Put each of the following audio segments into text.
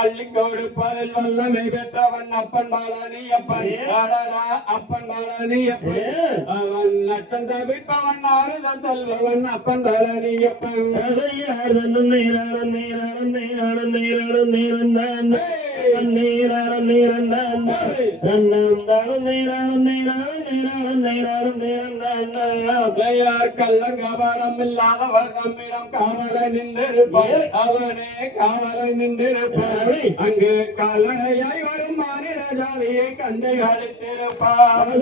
அள்ளிக்கோடு பாடல் வல்லமை பெற்றவன் அப்பன் பாலனியப்பன் அப்பன் பாலனியப்பன் அவன் நச்சம் தவிப்பவன் ஆறுதல் செல்பவன் அப்பன் பாலனியப்பன் கள்ளங்கபாலம் இல்லாதவர் நம்மிடம் காவலை நின்றிருப்பார் அவனே காவலை நின்றிருப்பார் அங்கு கால்நடையாய் வரும் மாநிலஜாவியை கண்டு அளித்திருப்பார்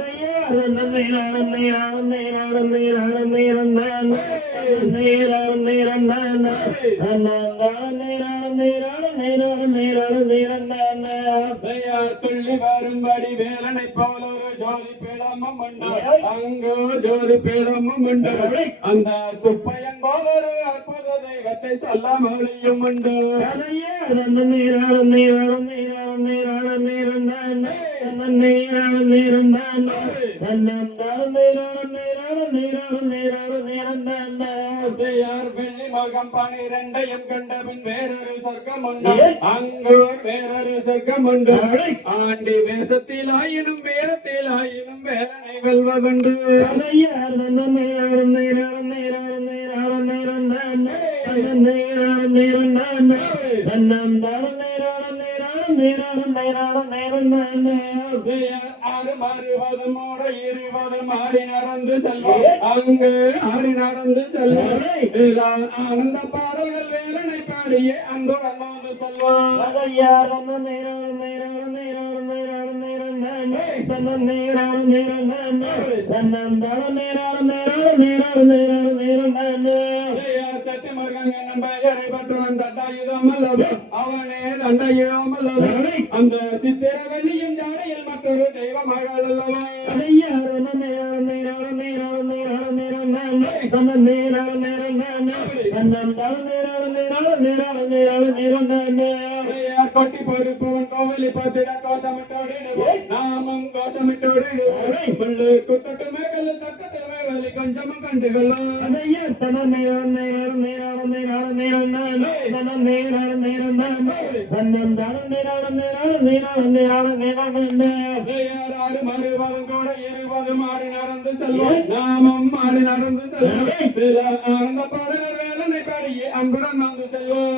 துள்ளி வரும்படி வேலனை போல ஒரு ஜோதி பீடமும் உண்டு அங்கு ஜோதி பீடமும் உண்டு அந்த சுப்பையன் போல ஒரு அற்புத தெய்வத்தை சொல்ல மொழியும் உண்டு வெள்ளி மகம் 12 கண்டபின் வேறொரு சொர்க்கம் உண்டு அங்கு வேறொரு சொர்க்கம் உண்டு ஆண்டி வேஷத்திலாயினும் வேறத்திலாயினும் வேலனை வெல்வதுண்டு ஆடி நடந்து செல்வோம் அங்கு ஆடி நடந்து செல்வோம் ஆனந்த பாடல்கள் வேலனை பாடியே அன்புடன் வந்து செல்வோம் அவனே தண்டையோமல்லவ அந்த சித்திரவெளியும் ஜாடையில் மற்றொரு தெய்வமாக கொட்டி பொறுப்பவன் கோவிலி பத்திர கோஷமிட்டோடு நாமும் கோஷமிட்டோடு குத்தட்டு மேகல தக்கட்டு வேவலி கொஞ்சமும் கண்டுகளோ மாறி நடந்து செல்வோம் நாமும் மாறி நடந்து செல்வோம் ஆனந்த பாடல் வேலனை பாடியே அன்புடன் வந்து செல்வோம்